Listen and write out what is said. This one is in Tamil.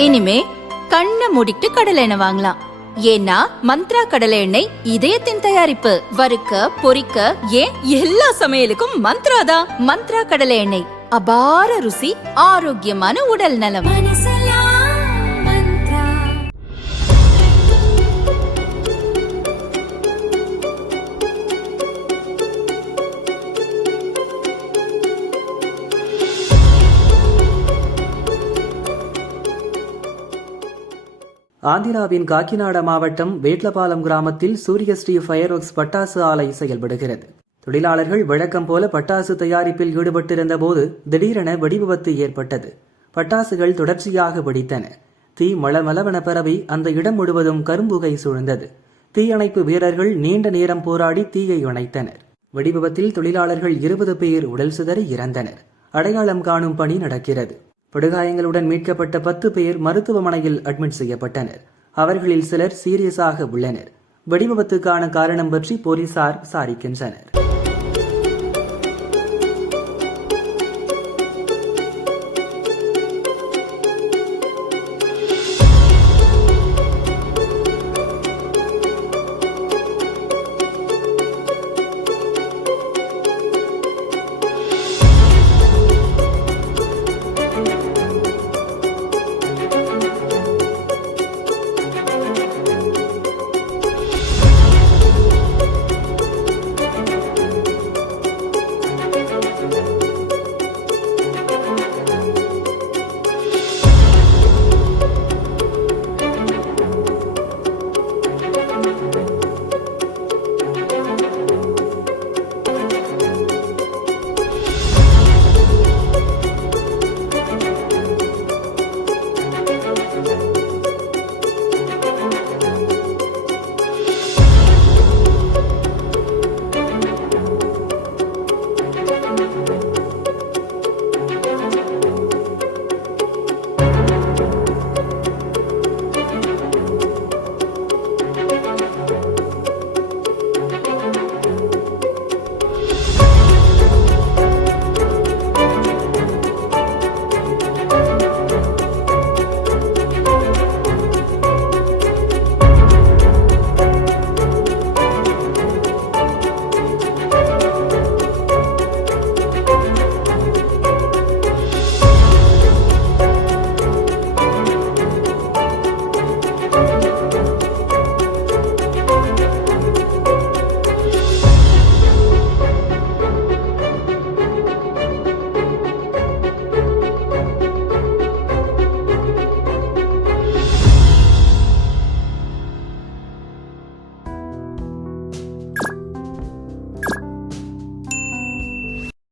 இனிமே கண்ணை மூடிட்டு கடலை எண்ணெய் வாங்கலாம். ஏன்னா மந்த்ரா கடலை எண்ணெய் இதயத்தின் தயாரிப்பு. வறுக்க பொரிக்க ஏன் எல்லா சமையலுக்கும் மந்த்ரா தான். மந்த்ரா கடலை எண்ணெய், அபார ருசி, ஆரோக்கியமான உடல் நலம். ஆந்திராவின் காக்கிநாடா மாவட்டம் வேட்லபாலம் கிராமத்தில் சூரியஸ்ரீ ஃபயர் ஒர்க்ஸ் பட்டாசு ஆலை செயல்படுகிறது. தொழிலாளர்கள் வழக்கம் போல பட்டாசு தயாரிப்பில் ஈடுபட்டிருந்த போது திடீரென வெடிவிபத்து ஏற்பட்டது. பட்டாசுகள் தொடர்ச்சியாக வெடித்தன. தீ மளமளவென பரவி அந்த இடம் முழுவதும் கரும்புகை சூழ்ந்தது. தீயணைப்பு வீரர்கள் நீண்ட நேரம் போராடி தீயை அணைத்தனர். வெடிவிபத்தில் தொழிலாளர்கள் 20 பேர் உடல் சிதறி இறந்தனர். அடையாளம் காணும் பணி நடக்கிறது. படுகாயங்களுடன் மீட்கப்பட்ட 10 பேர் மருத்துவமனையில் அட்மிட் செய்யப்பட்டனர். அவர்களில் சிலர் சீரியஸாக உள்ளனர். வெடிவிபத்துக்கான காரணம் பற்றி போலீசார் விசாரிக்கின்றனர்.